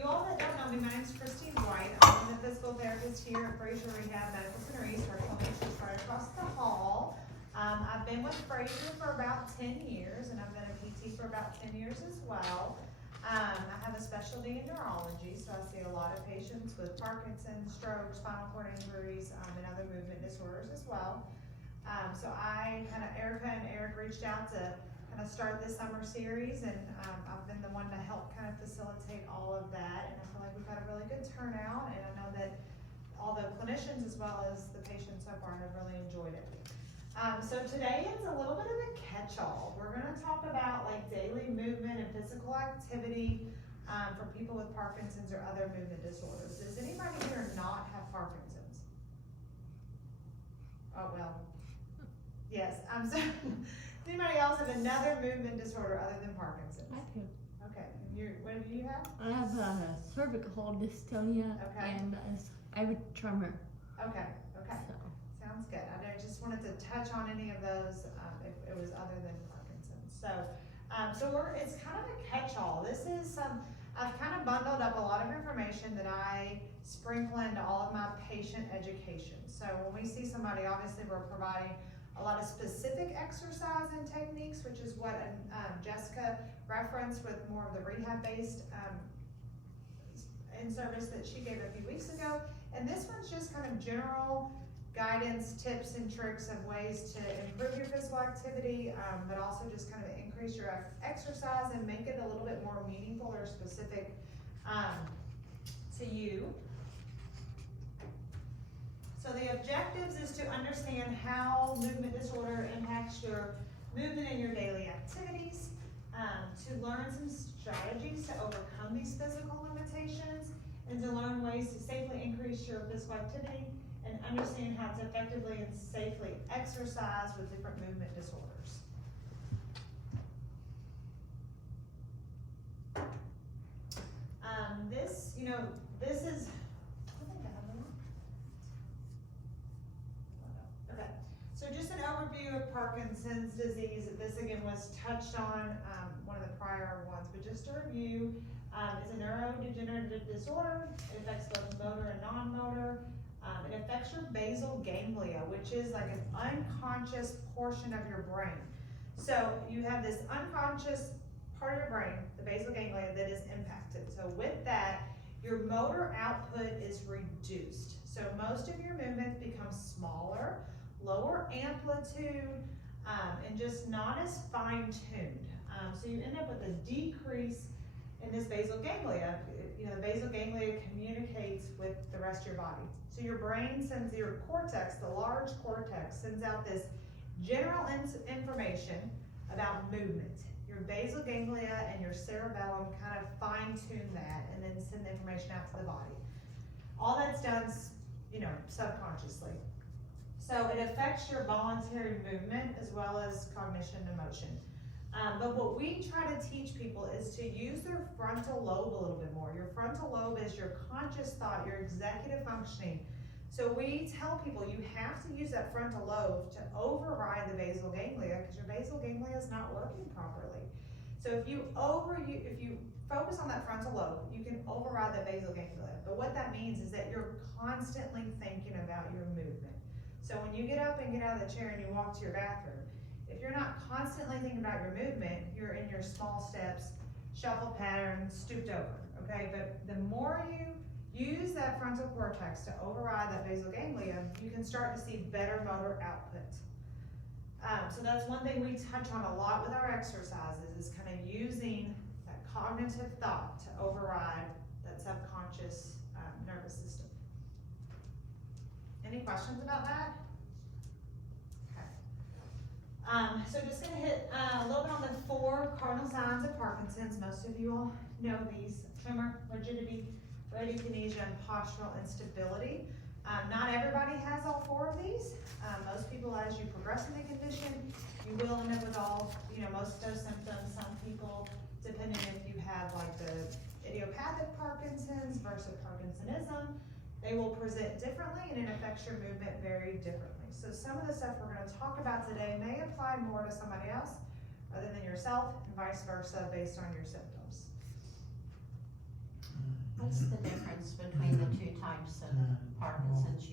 you all that don't know me, my name's Christine White. I'm the physical therapist here at Frazier Rehab Medical Center East. Our clinic is right across the hall. I've been with Frazier for about 10 years, and I've been a PT for about 10 years as well. I have a specialty in neurology, so I see a lot of patients with Parkinson's, stroke, spinal cord injuries, and other movement disorders as well. So Erica and Eric reached out to kind of start this summer series, and I've been the one to help kind of facilitate all of that, and I feel like we've had a really good turnout, and I know that all the clinicians as well as the patients so far have really enjoyed it. So today is a little bit of a catch-all. We're going to talk about like daily movement and physical activity for people with Parkinson's or other movement disorders. Does anybody here not have Parkinson's? Oh, well, yes. So does anybody else have another movement disorder other than Parkinson's? I do. Okay. What do you have? I have cervical dystonia and I have a tremor. Okay. So. Sounds good. I just wanted to touch on any of those if it was other than Parkinson's. So, it's kind of a catch-all. This is I've kind of bundled up a lot of information that I sprinkle into all of my patient education. So when we see somebody, obviously we're providing a lot of specific exercise and techniques, which is what Jessica referenced with more of the rehab-based in-service that she gave a few weeks ago. And this one's just kind of general guidance, tips, and tricks of ways to improve your physical activity, but also just kind of increase your exercise and make it a little bit more meaningful or specific to you. So the objectives is to understand how movement disorder impacts your movement and your daily activities, to learn some strategies to overcome these physical limitations, and to learn ways to safely increase your physical activity and understand how to effectively and safely exercise with different movement disorders. This is, okay. So just an overview of Parkinson's disease. This again was touched on one of the prior ones, but just to review, it's a neurodegenerative disorder. It affects both motor and non-motor. It affects your basal ganglia, which is like an unconscious portion of your brain. So you have this unconscious part of your brain, the basal ganglia, that is impacted. So with that, your motor output is reduced. So most of your movements become smaller, lower amplitude, and just not as fine-tuned. So you end up with a decrease in this basal ganglia. The basal ganglia communicates with the rest of your body. So your brain sends your cortex, the large cortex, sends out this general information about movement. Your basal ganglia and your cerebellum kind of fine-tune that and then send the information out to the body. All that's done, subconsciously. So it affects your voluntary movement as well as cognition and emotion. But what we try to teach people is to use their frontal lobe a little bit more. Your frontal lobe is your conscious thought, your executive functioning. So we tell people you have to use that frontal lobe to override the basal ganglia because your basal ganglia is not working properly. So if you focus on that frontal lobe, you can override the basal ganglia. But what that means is that you're constantly thinking about your movement. So when you get up and get out of the chair and you walk to your bathroom, if you're not constantly thinking about your movement, you're in your small steps, shuffle pattern, stooped over, okay? But the more you use that frontal cortex to override that basal ganglia, you can start to see better motor output. So that's one thing we touch on a lot with our exercises is kind of using that cognitive thought to override that subconscious nervous system. Any questions about that? So just going to hit a little bit on the 4 cardinal signs of Parkinson's. Most of you all know these: tremor, rigidity, bradykinesia, and postural instability. Not everybody has all 4 of these. Most people, as you progress in the condition, you will end up with most of those symptoms. Some people, depending if you have like the idiopathic Parkinson's versus Parkinsonism, they will present differently and it affects your movement very differently. So some of the stuff we're going to talk about today may apply more to somebody else other than yourself and vice versa based on your symptoms. What's the difference between the two types of Parkinson's,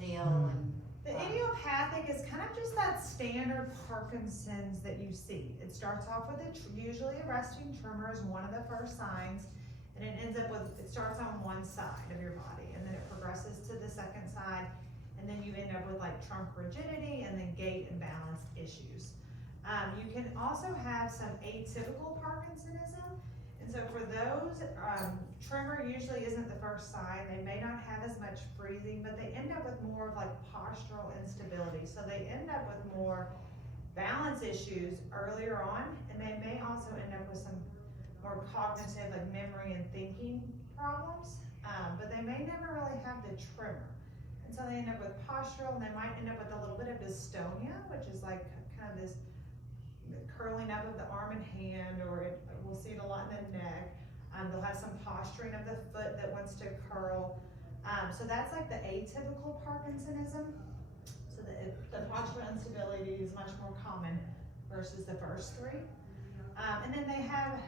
idiol and? The idiopathic is kind of just that standard Parkinson's that you see. It starts off with usually a resting tremor is one of the first signs, and it ends up with, it starts on one side of your body, and then it progresses to the second side, and then you end up with like trunk rigidity and then gait and balance issues. You can also have some atypical Parkinsonism, and so for those, tremor usually isn't the first sign. They may not have as much freezing, but they end up with more of like postural instability. So they end up with more balance issues earlier on, and they may also end up with some more cognitive, like memory and thinking problems, but they may never really have the tremor. And so they end up with postural, and they might end up with a little bit of dystonia, which is like kind of this curling up of the arm and hand, or we'll see it a lot in the neck. They'll have some posturing of the foot that wants to curl. So that's like the atypical Parkinsonism. So the postural instability is much more common versus the first three. And then they have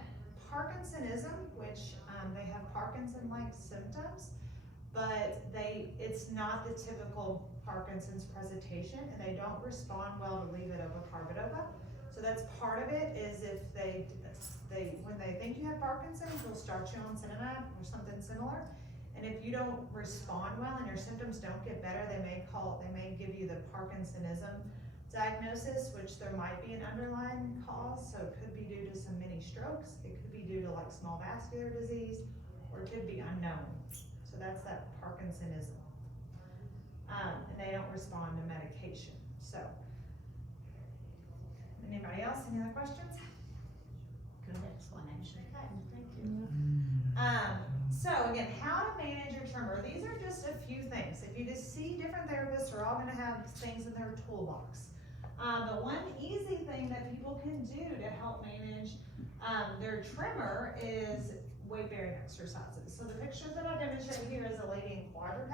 Parkinsonism, which they have Parkinson-like symptoms, but it's not the typical Parkinson's presentation, and they don't respond well to levodopa-carbidopa. So that's part of it, is if when they think you have Parkinson's, they'll start you on Cinnamon or something similar. And if you don't respond well and your symptoms don't get better, they may give you the Parkinsonism diagnosis, which there might be an underlying cause. So it could be due to some mini strokes, it could be due to like small vascular disease, or it could be unknown. So that's that Parkinsonism. And they don't respond to medication. So, anybody else, any other questions? Good explanation. Thank you. So again, how to manage your tremor. These are just a few things. If you just see different therapists, are all gonna have things in their toolbox. But one easy thing that people can do to help manage their tremor is weight-bearing exercises. So the picture that I demonstrate here is a lady in quadruped.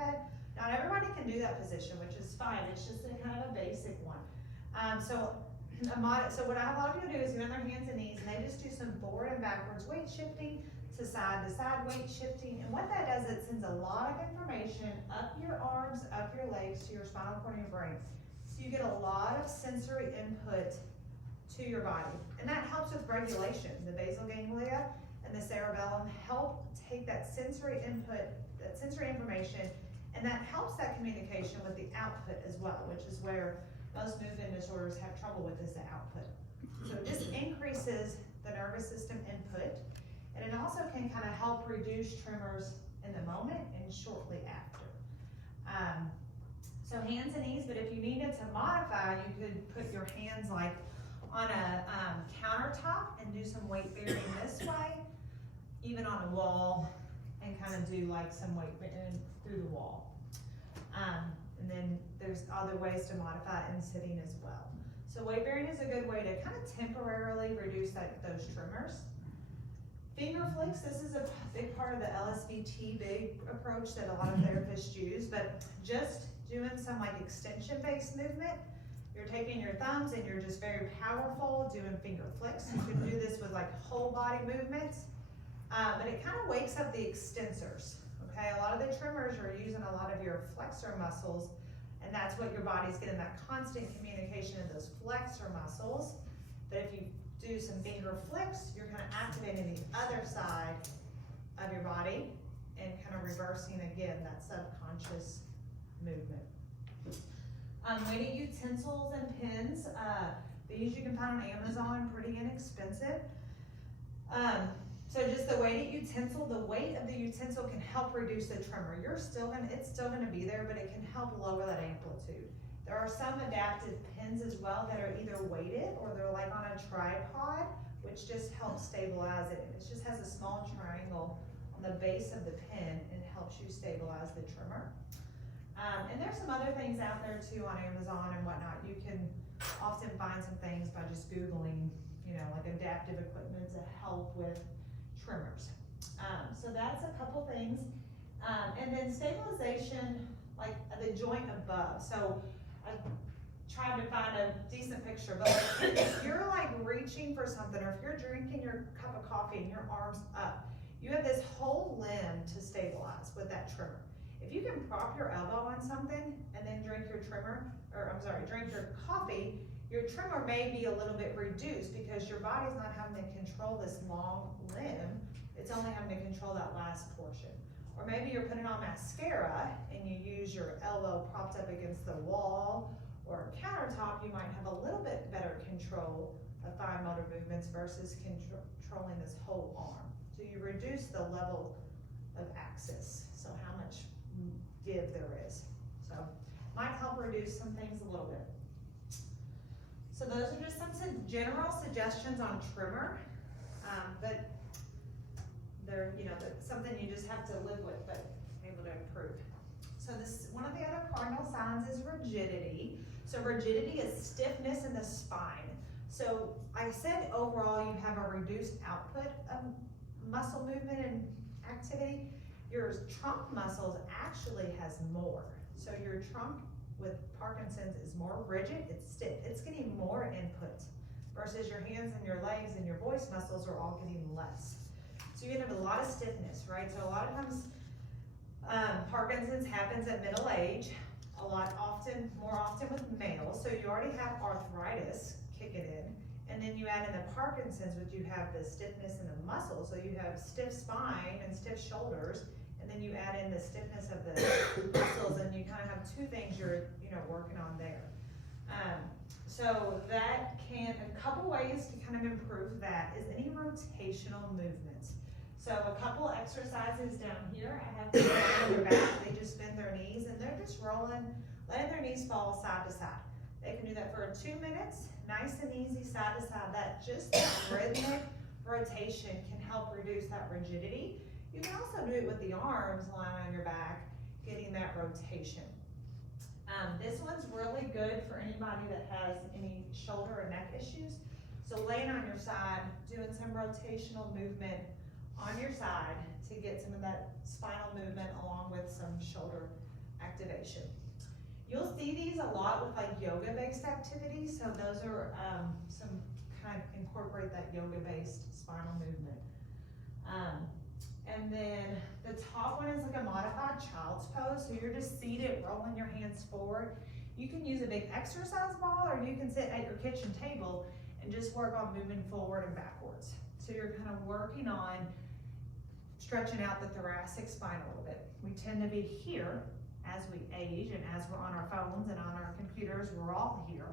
Not everybody can do that position, which is fine. It's just a kind of a basic one. So what I have a lot of people do is get on their hands and knees, and they just do some forward and backwards weight shifting to side weight shifting. And what that does, it sends a lot of information up your arms, up your legs, to your spinal cord and your brain. So you get a lot of sensory input to your body. And that helps with regulation. The basal ganglia and the cerebellum help take that sensory input, that sensory information, and that helps that communication with the output as well, which is where most movement disorders have trouble with, is the output. So it just increases the nervous system input, and it also can kind of help reduce tremors in the moment and shortly after. So hands and knees, but if you needed to modify, you could put your hands like on a countertop and do some weight bearing this way, even on a wall, and kind of do like some weight bearing through the wall. And then there's other ways to modify it in sitting as well. So weight bearing is a good way to kind of temporarily reduce those tremors. Finger flicks, this is a big part of the LSVT big approach that a lot of therapists use, but just doing some like extension-based movement. You're taking your thumbs and you're just very powerful doing finger flicks. You can do this with like whole body movements, but it kind of wakes up the extensors. Okay, a lot of the tremors are using a lot of your flexor muscles, and that's what your body's getting, that constant communication of those flexor muscles. But if you do some finger flicks, you're kind of activating the other side of your body and kind of reversing again that subconscious movement. Weighted utensils and pins, these you can find on Amazon, pretty inexpensive. So just the weighted utensil, the weight of the utensil can help reduce the tremor. It's still gonna be there, but it can help lower that amplitude. There are some adaptive pins as well that are either weighted or they're like on a tripod, which just helps stabilize it. It just has a small triangle on the base of the pin and helps you stabilize the tremor. And there's some other things out there too on Amazon and whatnot. You can often find some things by just Googling, like adaptive equipment to help with tremors. So that's a couple things. And then stabilization, like the joint above. So I tried to find a decent picture, but if you're like reaching for something, or if you're drinking your cup of coffee and your arm's up, you have this whole limb to stabilize. with that trimmer. If you can prop your elbow on something and then drink your coffee, your trimmer may be a little bit reduced because your body's not having to control this long limb, it's only having to control that last portion. Or maybe you're putting on mascara and you use your elbow propped up against the wall or a countertop, you might have a little bit better control of fine motor movements versus controlling this whole arm. So you reduce the level of axis, so how much give there is. So might help reduce some things a little bit. So those are just some general suggestions on trimmer, but they're, they're something you just have to live with, but able to improve. So this, one of the other cardinal signs is rigidity. So rigidity is stiffness in the spine. So I said overall you have a reduced output of muscle movement and activity. Your trunk muscles actually has more. So your trunk with Parkinson's is more rigid, it's stiff. It's getting more input versus your hands and your legs and your voice muscles are all getting less. So you're gonna have a lot of stiffness, right? So a lot of times Parkinson's happens at middle age, more often with males. So you already have arthritis kicking in, and then you add in the Parkinson's, which you have the stiffness in the muscles. So you have stiff spine and stiff shoulders, and then you add in the stiffness of the muscles, and you kind of have two things you're working on there. So that a couple ways to kind of improve that is any rotational movement. So a couple exercises down here, I have people on their back, they just bend their knees and they're just rolling, letting their knees fall side to side. They can do that for 2 minutes, nice and easy, side to side. That rhythmic rotation can help reduce that rigidity. You can also do it with the arms lying on your back, getting that rotation. This one's really good for anybody that has any shoulder or neck issues. So laying on your side, doing some rotational movement on your side to get some of that spinal movement along with some shoulder activation. You'll see these a lot with like yoga-based activities. So those are some kind of incorporate that yoga-based spinal movement. And then the top one is like a modified child's pose. So you're just seated, rolling your hands forward. You can use a big exercise ball or you can sit at your kitchen table and just work on moving forward and backwards. So you're kind of working on stretching out the thoracic spine a little bit. We tend to be here as we age and as we're on our phones and on our computers, we're all here.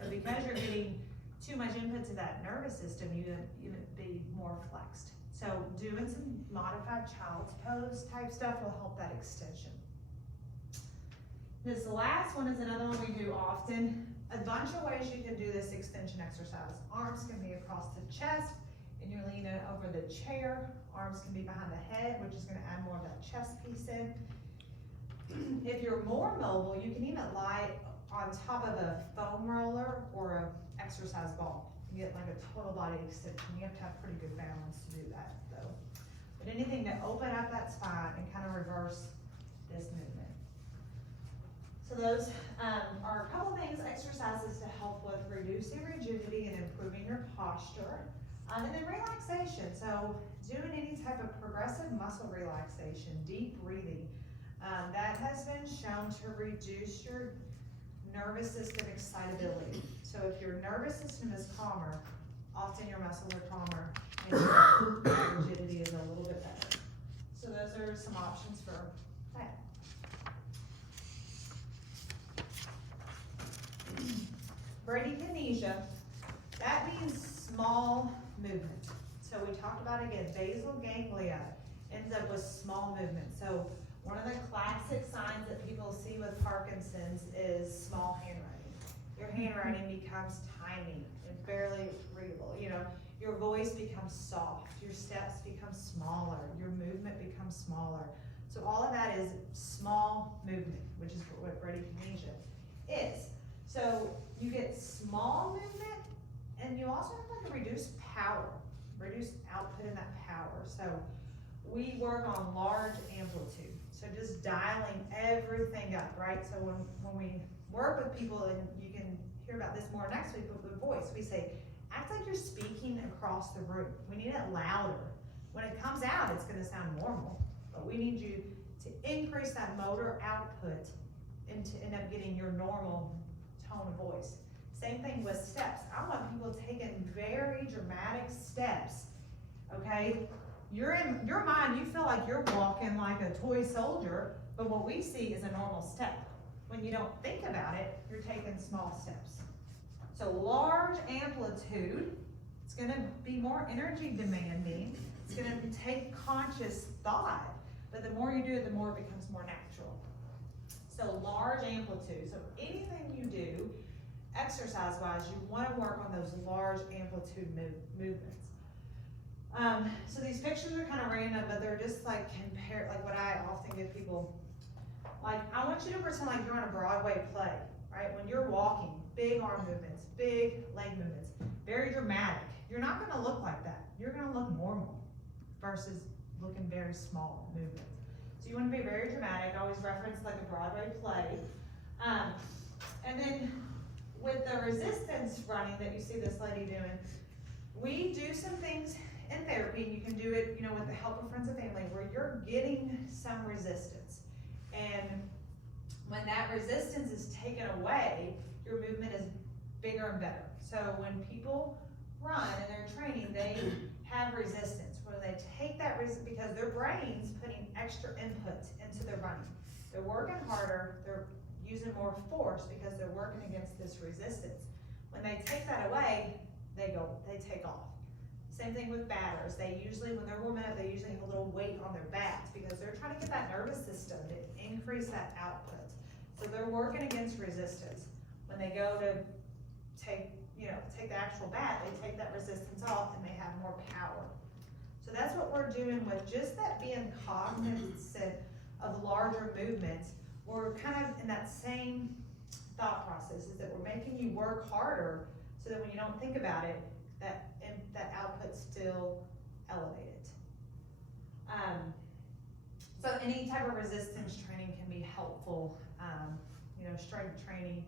But because you're getting too much input to that nervous system, you be more flexed. So doing some modified child's pose type stuff will help that extension. This last one is another one we do often. A bunch of ways you can do this extension exercise. Arms can be across the chest and you're leaning over the chair. Arms can be behind the head, which is gonna add more of that chest piece in. If you're more mobile, you can even lie on top of a foam roller or an exercise ball. You get like a total body extension. You have to have pretty good balance to do that though. But anything to open up that spine and kind of reverse this movement. So those are a couple things, exercises to help with reducing rigidity and improving your posture. And then relaxation. So doing any type of progressive muscle relaxation, deep breathing, that has been shown to reduce your nervous system excitability. So if your nervous system is calmer, often your muscles are calmer and your rigidity is a little bit better. So those are some options for that. Bradykinesia, that means small movement. So we talked about again, basal ganglia ends up with small movement. So one of the classic signs that people see with Parkinson's is small handwriting. Your handwriting becomes tiny and barely readable. Your voice becomes soft, your steps become smaller, your movement becomes smaller. So all of that is small movement, which is what bradykinesia is. So you get small movement and you also have like a reduced power, reduced output in that power. So we work on large amplitude. So just dialing everything up, right? So when we work with people, and you can hear about this more next week with voice, we say, act like you're speaking across the room. We need it louder. When it comes out, it's gonna sound normal, but we need you to increase that motor output and to end up getting your normal tone of voice. Same thing with steps. I want people taking very dramatic steps, okay? You're in your mind, you feel like you're walking like a toy soldier, but what we see is a normal step. When you don't think about it, you're taking small steps. So large amplitude, it's gonna be more energy demanding. It's gonna take conscious thought, but the more you do it, the more it becomes more natural. So large amplitude, so anything you do, exercise-wise, you wanna work on those large amplitude movements. So these pictures are kind of random, but they're just like like what I often give people. Like, I want you to pretend like you're on a Broadway play, right? When you're walking, big arm movements, big leg movements, very dramatic. You're not gonna look like that. You're gonna look normal versus looking very small movements. So you wanna be very dramatic. I always reference like a Broadway play. And then with the resistance running that you see this lady doing, we do some things in therapy, and you can do it, with the help of friends and family, where you're getting some resistance. And when that resistance is taken away, your movement is bigger and better. So when people run and they're training, they have resistance, where they take that because their brain's putting extra input into their running. They're working harder, they're using more force because they're working against this resistance. When they take that away, they take off. Same thing with batters. They usually, when they're warming up, they usually have a little weight on their backs because they're trying to get that nervous system to increase that output. So they're working against resistance. When they go to take the actual bat, they take that resistance off and they have more power. So that's what we're doing with just that being cognizant of larger movements. We're kind of in that same thought process, is that we're making you work harder so that when you don't think about it, that output's still elevated. So any type of resistance training can be helpful. Strength training.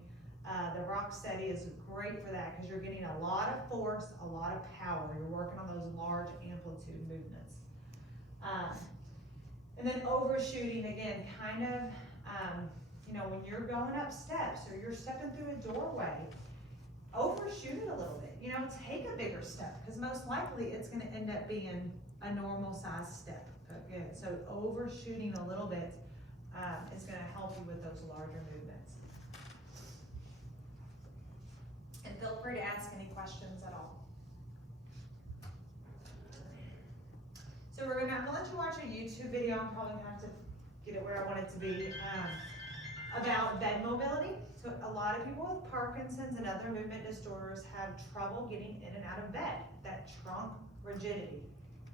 The rock steady is great for that because you're getting a lot of force, a lot of power. You're working on those large amplitude movements. And then overshooting, again, kind of, when you're going up steps or you're stepping through a doorway, overshoot it a little bit. Take a bigger step because most likely it's going to end up being a normal size step. Okay, so overshooting a little bit is going to help you with those larger movements. And feel free to ask any questions at all. So I'm gonna let you watch a YouTube video. I'm probably gonna have to get it where I want it to be, about bed mobility. So a lot of people with Parkinson's and other movement disorders have trouble getting in and out of bed. That trunk rigidity.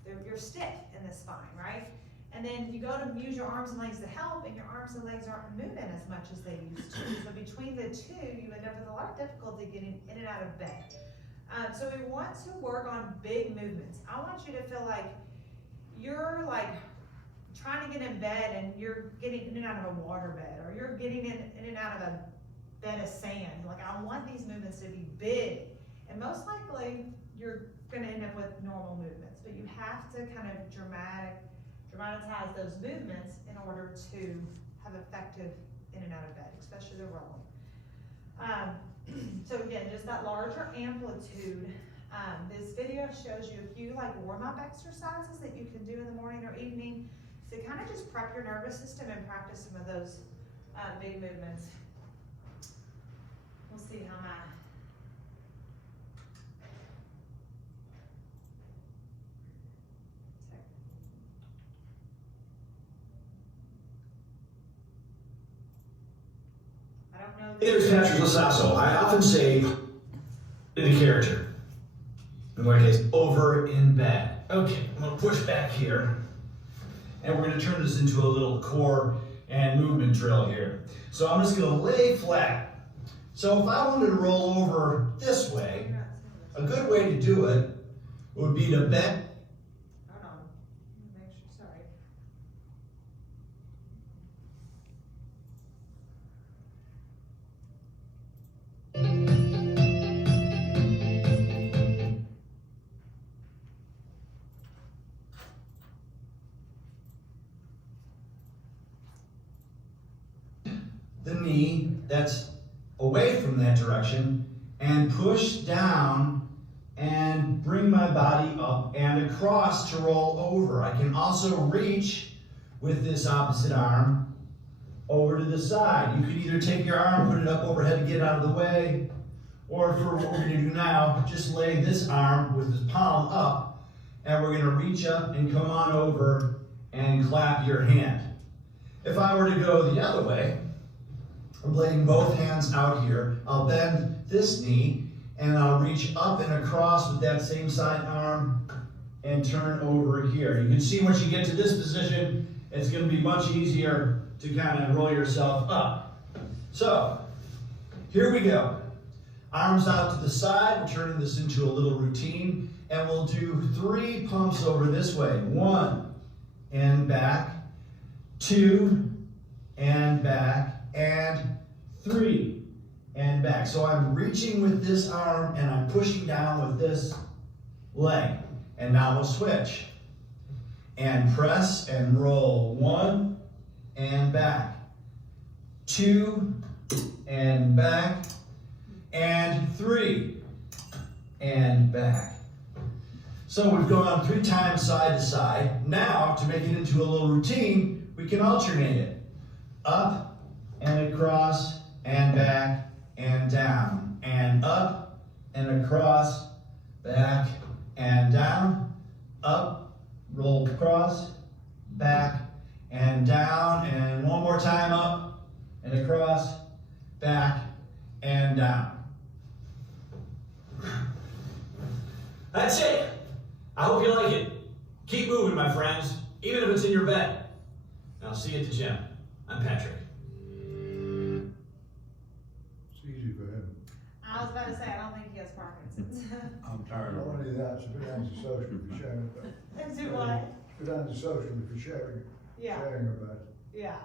You're stiff in the spine, right? And then you go to use your arms and legs to help, and your arms and legs aren't moving as much as they used to. So between the two, you end up with a lot of difficulty getting in and out of bed. So we want to work on big movements. I want you to feel like you're trying to get in bed and you're getting in and out of a water bed, or you're getting in and out of a bed of sand. I want these movements to be big. And most likely, you're gonna end up with normal movements, but you have to kind of dramatize those movements in order to have effective in and out of bed, especially the rolling. So again, just that larger amplitude. This video shows you a few warm-up exercises that you can do in the morning or evening to kind of just prep your nervous system and practice some of those big movements. We'll see how my There's Patrick Lasasso. I often say in the character, in my case, over in bed. Okay, I'm gonna push back here, and we're gonna turn this into a little core and movement drill here. So I'm just gonna lay flat. So if I wanted to roll over this way, a good way to do it would be to bend. Hold on. Make sure, sorry. the knee that's away from that direction and push down and bring my body up and across to roll over. I can also reach with this opposite arm over to the side. You could either take your arm, put it up overhead to get out of the way, or for what we're going to do now, just lay this arm with the palm up, and we're going to reach up and come on over and clap your hand. If I were to go the other way, I'm laying both hands out here. I'll bend this knee, and I'll reach up and across with that same side arm and turn over here. You can see once you get to this position, it's going to be much easier to kind of roll yourself up. So, here we go. Arms out to the side. We're turning this into a little routine, and we'll do 3 pumps over this way. 1 and back, 2 and back, and 3 and back. So I'm reaching with this arm and I'm pushing down with this leg. And now we'll switch. And press and roll. 1 and back, 2 and back, and 3 and back. So we've gone 3 times side to side. Now, to make it into a little routine, we can alternate it. Up and across and back and down. And up and across, back and down. Up, roll across, back and down. And one more time, up and across, back and down. That's it. I hope you like it. Keep moving, my friends, even if it's in your bed. And I'll see you at the gym. I'm Patrick. It's easy for him. I was about to say, I don't think he has Parkinson's. I'm tired Not of it. only that, it's a bit antisocial if you're sharing about it. Is it what? It's a bit antisocial if you're Yeah, sharing about it. yeah.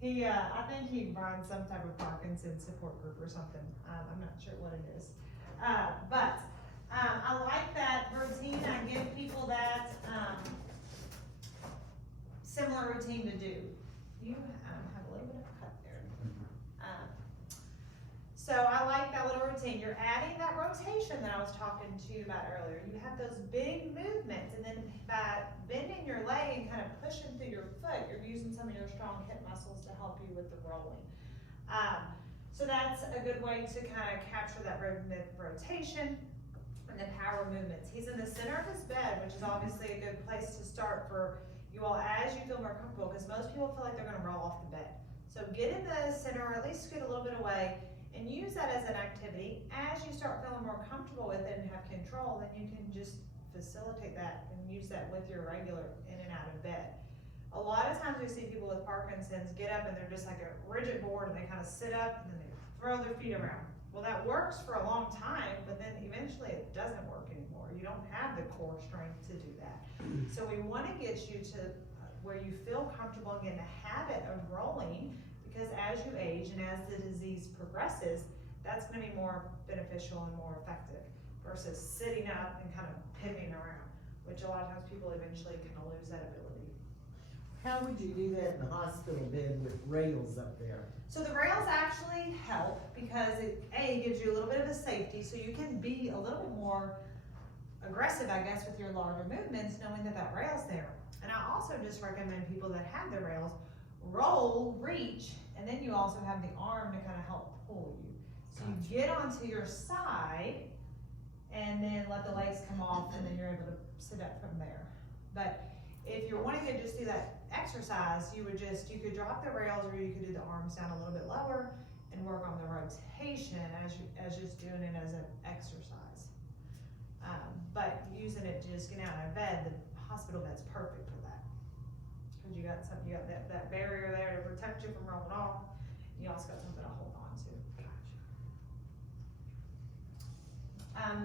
He, I think he runs some type of Parkinson's support group or something. I'm not sure what it is. But I like that routine. I give people that similar routine to do. You have a little bit of a cut there. So I like that little routine. You're adding that rotation that I was talking to you about earlier. You have those big movements, and then by bending your leg and kind of pushing through your foot, you're using some of your strong hip muscles to help you with the rolling. So that's a good way to kind of capture that rotation and the power movements. He's in the center of his bed, which is obviously a good place to start for you all as you feel more comfortable, because most people feel like they're going to roll off the bed. So get in the center, or at least scoot a little bit away, and use that as an activity. As you start feeling more comfortable with it and have control, then you can just facilitate that and use that with your regular in and out of bed. A lot of times we see people with Parkinson's get up and they're just like a rigid board, and they kind of sit up and then they throw their feet around. Well, that works for a long time, but then eventually it doesn't work anymore. You don't have the core strength to do that. So we want to get you to where you feel comfortable and get in the habit of rolling, because as you age and as the disease progresses, that's going to be more beneficial and more effective versus sitting up and kind of pivoting around, which a lot of times people eventually kind of lose that ability. How would you do that in the hospital bed with rails up there? So the rails actually help because it gives you a little bit of a safety, so you can be a little bit more aggressive, I guess, with your larger movements, knowing that that rail's there. And I also just recommend people that have the rails roll, reach, and then you also have the arm to kind of help pull you. So you get onto your side and then let the legs come off, and then you're able to sit up from there. But if you're wanting to just do that exercise, you could drop the rails, or you could do the arms down a little bit lower and work on the rotation as just doing it as an exercise. But using it to just get out of bed, the hospital bed's perfect for that. Because you got that barrier there to protect you from rolling off. You also got something to hold on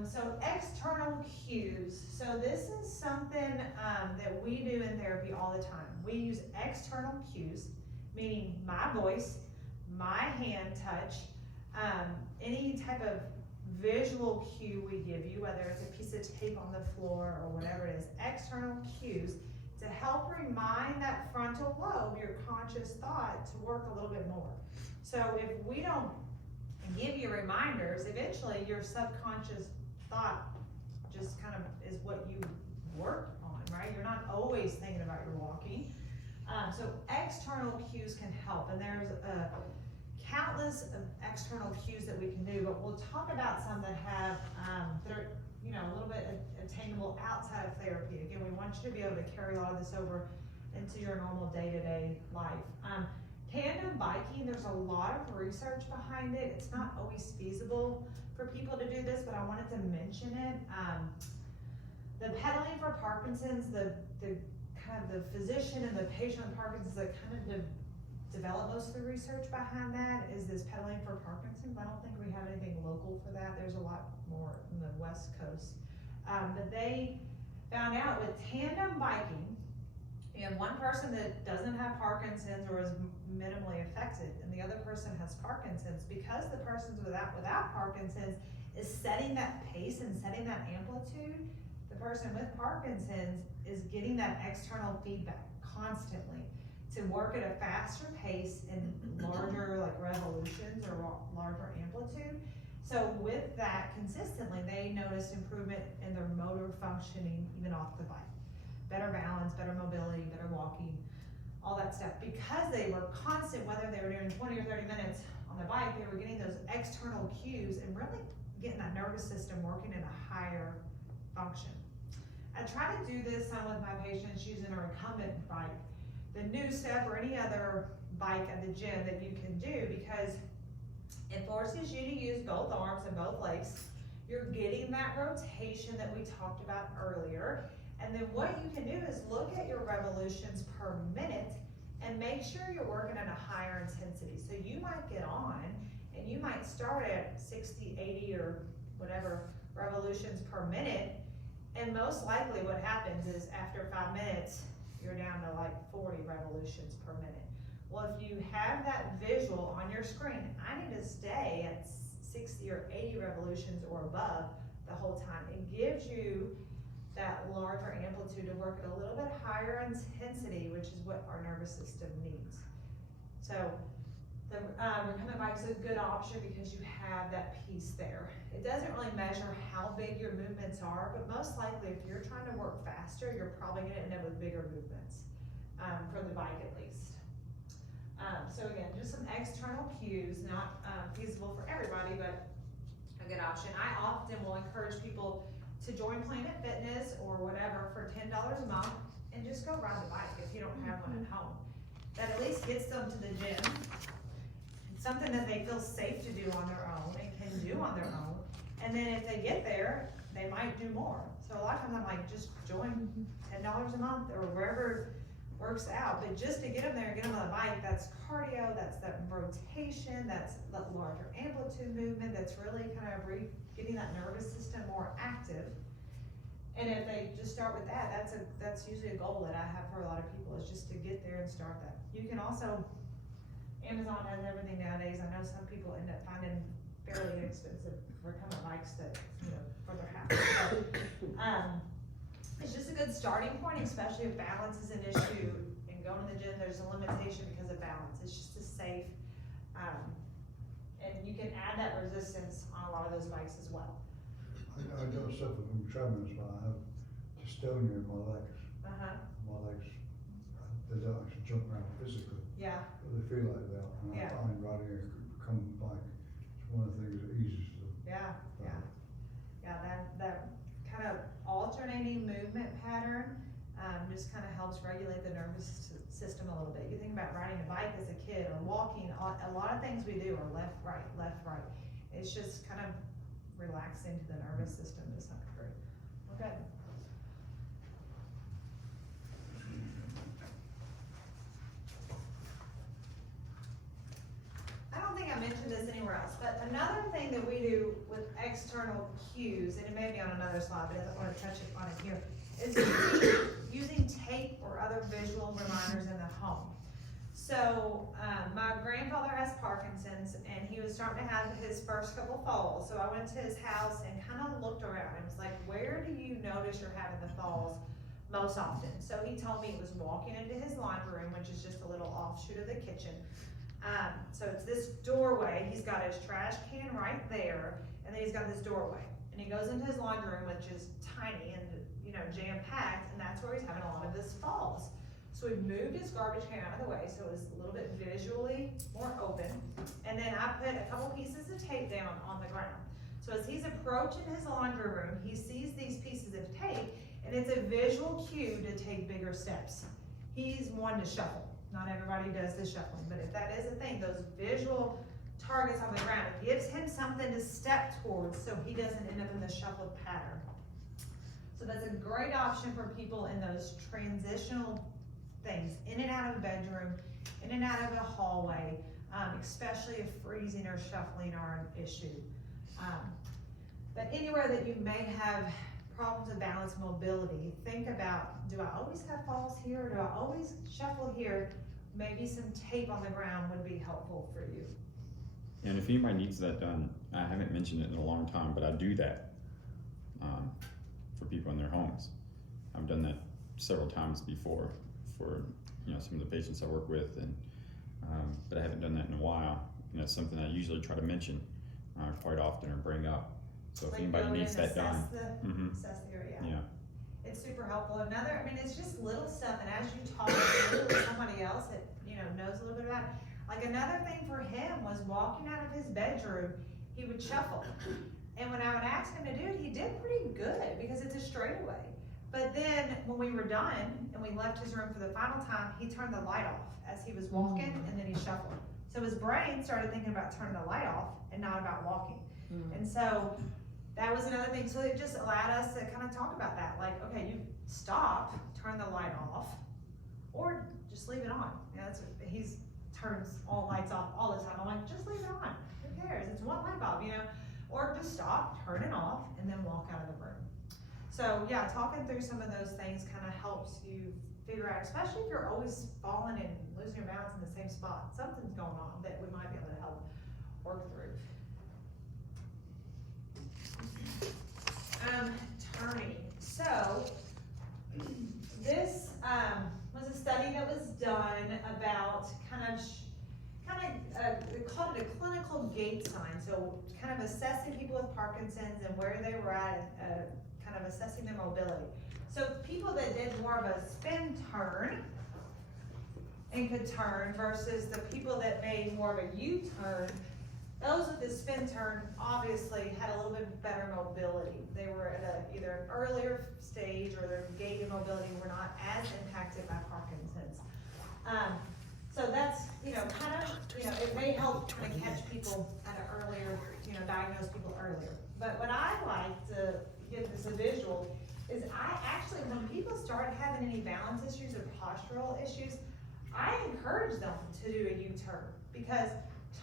to. So external cues. So this is something that we do in therapy all the time. We use external cues, meaning my voice, my hand touch, any type of visual cue we give you, whether it's a piece of tape on the floor or whatever it is. External cues. It's to help remind that frontal lobe, your conscious thought, to work a little bit more. So if we don't give you reminders, eventually your subconscious thought just kind of is what you work on, right? You're not always thinking about your walking. So external cues can help, and there's countless of external cues that we can do, but we'll talk about some that have, that are, you know, a little bit attainable outside of therapy. Again, we want you to be able to carry a lot of this over into your normal day-to-day life. Tandem biking, there's a lot of research behind it. It's not always feasible for people to do this, but I wanted to mention it. The pedaling for Parkinson's, the kind of the physician and the patient with Parkinson's that kind of develop most of the research behind that is this pedaling for Parkinson's. I don't think we have anything local for that. There's a lot more in the West Coast. But they found out with tandem biking, you have one person that doesn't have Parkinson's or is minimally affected, and the other person has Parkinson's. Because the person without Parkinson's is setting that pace and setting that amplitude, the person with Parkinson's is getting that external feedback constantly to work at a faster pace in larger like revolutions or larger amplitude. So with that consistently, they noticed improvement in their motor functioning even off the bike. Better balance, better mobility, better walking, all that stuff. Because they were constant, whether they were doing 20 or 30 minutes on the bike, they were getting those external cues and really getting that nervous system working in a higher function. I try to do this some with my patients using a recumbent bike, the new step or any other bike at the gym that you can do, because it forces you to use both arms and both legs. You're getting that rotation that we talked about earlier. And then what you can do is look at your revolutions per minute and make sure you're working at a higher intensity. So you might get on and you might start at 60, 80 or whatever revolutions per minute. And most likely what happens is after 5 minutes, you're down to like 40 revolutions per minute. Well, if you have that visual on your screen, I need to stay at 60 or 80 revolutions or above the whole time. It gives you that larger amplitude to work at a little bit higher intensity, which is what our nervous system needs. So the recumbent bike is a good option because you have that piece there. It doesn't really measure how big your movements are, but most likely if you're trying to work faster, you're probably gonna end up with bigger movements, for the bike at least. So again, just some external cues, not feasible for everybody, but a good option. I often will encourage people to join Planet Fitness or whatever for $10 a month and just go ride the bike if you don't have one at home. That at least gets them to the gym. It's something that they feel safe to do on their own and can do on their own. And then if they get there, they might do more. So a lot of times I'm like, just join $10 a month or wherever works out. But just to get them there and get them on the bike, that's cardio, that's that rotation, that's that larger amplitude movement, that's really kind of getting that nervous system more active. And if they just start with that, that's usually a goal that I have for a lot of people, is just to get there and start that. You can also, Amazon has everything nowadays. I know some people end up finding fairly inexpensive recumbent bikes that, you know, for their house. But, it's just a good starting point, especially if balance is an issue. And going to the gym, there's a limitation because of balance. It's just a safe, and you can add that resistance on a lot of those bikes as well. I don't suffer from tremors, but I have dystonia in my legs. My legs, they don't actually jump around physically, Yeah, but they feel like they are. And Yeah. I find riding a recumbent bike is one of the things that eases them. yeah, yeah. Yeah, that kind of alternating movement pattern just kind of helps regulate the nervous system a little bit. You think about riding a bike as a kid or walking, a lot of things we do are left, right, left, right. It's just kind of relaxing to the nervous system to some degree. Okay. I don't think I mentioned this anywhere else, but another thing that we do with external cues, and it may be on another slide, but I don't want to touch on it here, is using tape or other visual reminders in the home. So my grandfather has Parkinson's, and he was starting to have his first couple falls. So I went to his house and kind of looked around and was like, where do you notice you're having the falls most often. So he told me it was walking into his laundry room, which is just a little offshoot of the kitchen. So it's this doorway, he's got his trash can right there, and then he's got this doorway. And he goes into his laundry room, which is tiny and, jam-packed, and that's where he's having a lot of his falls. So we moved his garbage can out of the way, so it was a little bit visually more open. And then I put a couple pieces of tape down on the ground. So as he's approaching his laundry room, he sees these pieces of tape, and it's a visual cue to take bigger steps. He's one to shuffle. Not everybody does the shuffling, but if that is a thing, those visual targets on the ground, it gives him something to step towards so he doesn't end up in the shuffled pattern. So that's a great option for people in those transitional things, in and out of a bedroom, in and out of a hallway, especially if freezing or shuffling are an issue. But anywhere that you may have problems with balance mobility, think about, do I always have falls here? Do I always shuffle here? Maybe some tape on the ground would be helpful for you. And if anybody needs that done, I haven't mentioned it in a long time, but I do that for people in their homes. I've done that several times before for some of the patients I work with, and but I haven't done that in a while. And that's something I usually try to mention quite often or bring up. So if Like anybody go in needs and that done, assess the area. yeah. It's super helpful. It's just little stuff, and as you talk to somebody else that, knows a little bit about it, like another thing for him was walking out of his bedroom, he would shuffle. And when I would ask him to do it, he did pretty good because it's a straightaway. But then when we were done and we left his room for the final time, he turned the light off as he was walking, and then he shuffled. So his brain started thinking about turning the light off and not about walking. And so that was another thing. So it just allowed us to kind of talk about that. Like, okay, you stop, turn the light off, or just leave it on. He's turns all lights off all the time. I'm like, just leave it on. Who cares? It's one light bulb, Or just stop, turn it off, and then walk out of the room. So yeah, talking through some of those things kind of helps you figure out, especially if you're always falling and losing your balance in the same spot. Something's going on that we might be able to help work through. Turning. So this was a study that was done about they called it a clinical gait sign. So kind of assessing people with Parkinson's and where they were at, kind of assessing their mobility. So people that did more of a spin turn and could turn versus the people that made more of a U-turn, those with the spin turn obviously had a little bit better mobility. They were at either an earlier stage, or their gait and mobility were not as impacted by Parkinson's. So that's, it may help kind of catch people at an earlier, diagnose people earlier. But what I like to give this a visual is when people start having any balance issues or postural issues, I encourage them to do a U-turn, because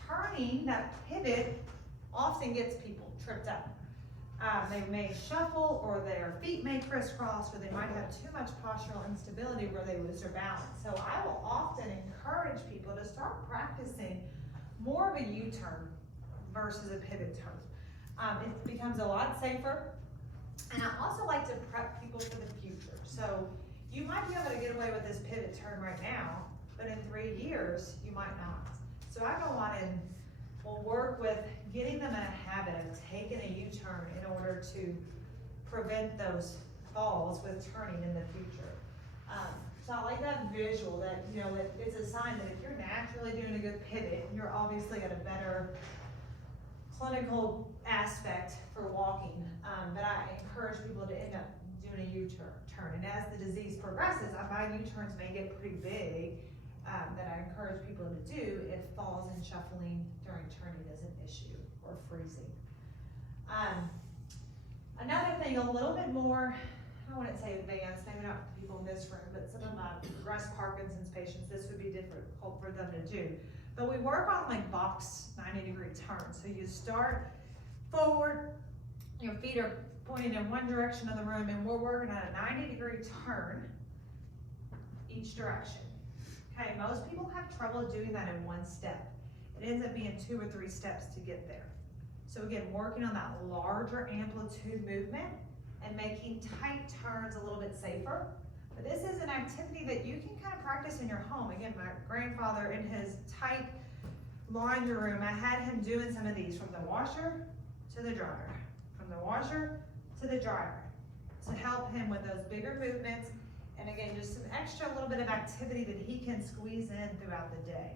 turning, that pivot, often gets people tripped up. They may shuffle, or their feet may crisscross, or they might have too much postural instability where they lose their balance. So I will often encourage people to start practicing more of a U-turn versus a pivot turn. It becomes a lot safer. And I also like to prep people for the future. So you might be able to get away with this pivot turn right now, but in 3 years, you might not. So I go on and will work with getting them in a habit of taking a U-turn in order to prevent those falls with turning in the future. So I like that visual, that that it's a sign that if you're naturally doing a good pivot, you're obviously at a better clinical aspect for walking. But I encourage people to end up doing a U-turn. And as the disease progresses, I find U-turns may get pretty big, that I encourage people to do if falls and shuffling during turning is an issue, or freezing. Another thing, a little bit more, I wouldn't say advanced, maybe not for people in this room, but some of my progressed Parkinson's patients, this would be difficult for them to do. But we work on like box 90-degree turns. So you start forward, your feet are pointing in one direction of the room, and we're working on a 90-degree turn each direction. Okay, most people have trouble doing that in one step. It ends up being 2 or 3 steps to get there. So again, working on that larger amplitude movement and making tight turns a little bit safer, But this is an activity that you can kind of practice in your home. Again, my grandfather in his tight laundry room, I had him doing some of these from the washer to the dryer, from the washer to the dryer, to help him with those bigger movements. And again, just some extra little bit of activity that he can squeeze in throughout the day.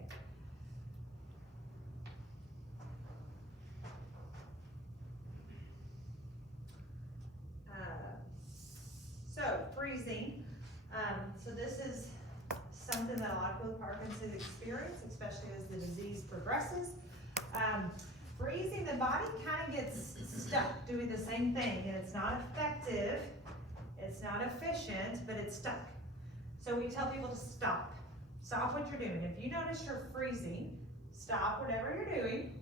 So freezing. So this is something that a lot of people with Parkinson's experience, especially as the disease progresses. Freezing, the body kind of gets stuck doing the same thing, and it's not effective, it's not efficient, but it's stuck. So we tell people to stop. Stop what you're doing. If you notice you're freezing, stop whatever you're doing,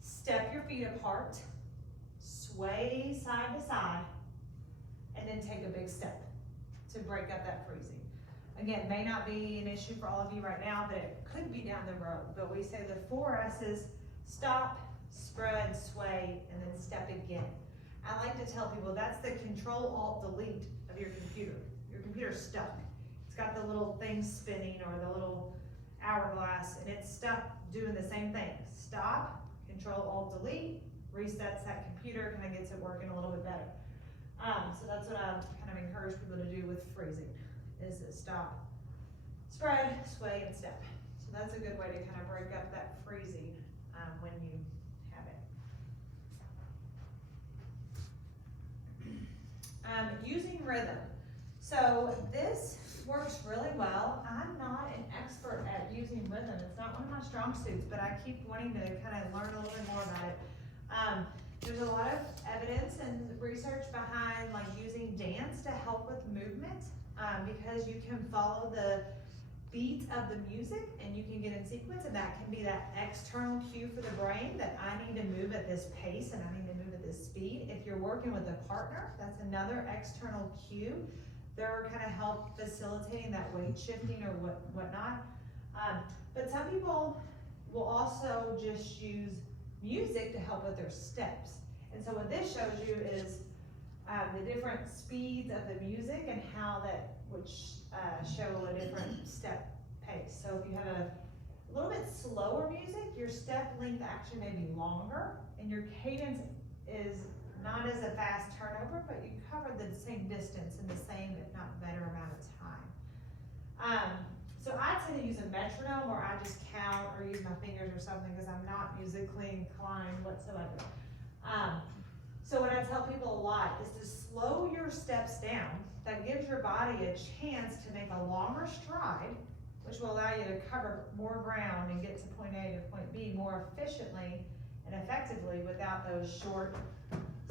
step your feet apart, sway side to side, and then take a big step to break up that freezing. Again, may not be an issue for all of you right now, but it could be down the road. But we say the 4 S's: stop, spread, sway, and then step again. I like to tell people that's the Control-Alt-Delete of your computer. Your computer's stuck. It's got the little thing spinning or the little hourglass, and it's stuck doing the same thing. Stop, Control-Alt-Delete, resets that computer, kind of gets it working a little bit better. So that's what I kind of encourage people to do with freezing, is to stop, spread, sway, and step. So that's a good way to kind of break up that freezing when you have it. Using rhythm. So this works really well. I'm not an expert at using rhythm. It's not one of my strong suits, but I keep wanting to kind of learn a little bit more about it. There's a lot of evidence and research behind like using dance to help with movement, because you can follow the beat of the music and you can get in sequence, and that can be that external cue for the brain that I need to move at this pace and I need to move at this speed. If you're working with a partner, that's another external cue. They're kind of help facilitating that weight shifting or whatnot. But some people will also just use music to help with their steps. And so what this shows you is the different speeds of the music and how that would show a different step pace. So if you have a little bit slower music, your step length actually may be longer, and your cadence is not as a fast turnover, but you cover the same distance in the same, if not better amount of time. So I tend to use a metronome, or I just count or use my fingers or something, because I'm not musically inclined whatsoever. So what I tell people a lot is to slow your steps down. That gives your body a chance to make a longer stride, which will allow you to cover more ground and get to point A to point B more efficiently and effectively without those short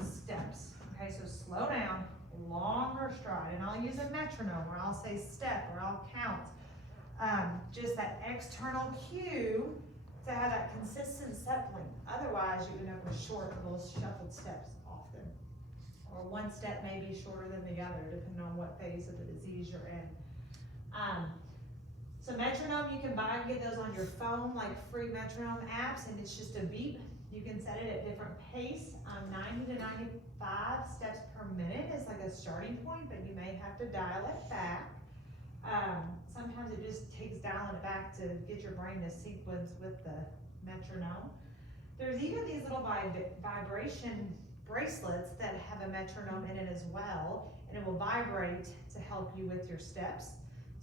steps. Okay, so slow down, longer stride, and I'll use a metronome, or I'll say step, or I'll count. Just that external cue to have that consistent step length. Otherwise, you end up with short little shuffled steps often. Or one step may be shorter than the other, depending on what phase of the disease you're in. So metronome, you can buy and get those on your phone, like free metronome apps, and it's just a beep. You can set it at different pace. 90 to 95 steps per minute is like a starting point, but you may have to dial it back. Sometimes it just takes dialing it back to get your brain to sequence with the metronome. There's even these little vibration bracelets that have a metronome in it as well, and it will vibrate to help you with your steps.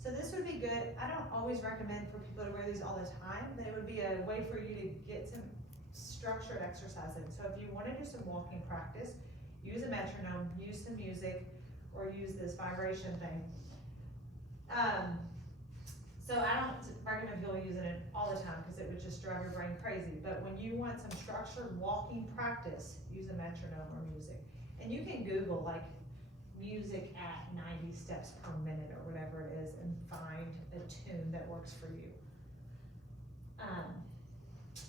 So this would be good. I don't always recommend for people to wear these all the time, but it would be a way for you to get some structured exercise in. So if you want to do some walking practice, use a metronome, use some music, or use this vibration thing. So I don't recommend people using it all the time because it would just drive your brain crazy. But when you want some structured walking practice, use a metronome or music. And you can Google like music at 90 steps per minute or whatever it is and find a tune that works for you.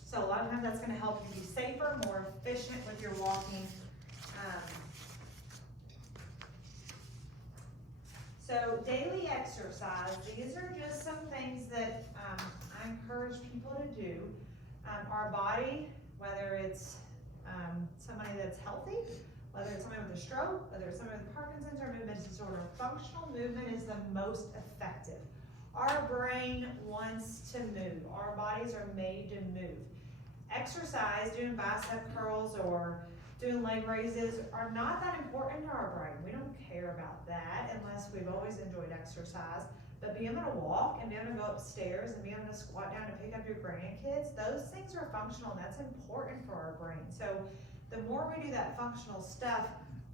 So a lot of times that's gonna help you be safer, more efficient with your walking. So daily exercise, these are just some things that I encourage people to do. Our body, whether it's somebody that's healthy Whether it's somebody with a stroke, whether it's somebody with Parkinson's or movement disorder, functional movement is the most effective. Our brain wants to move. Our bodies are made to move. Exercise, doing bicep curls or doing leg raises are not that important to our brain. We don't care about that unless we've always enjoyed exercise. But being able to walk and being able to go upstairs and being able to squat down and pick up your grandkids, those things are functional and that's important for our brain. So the more we do that functional stuff,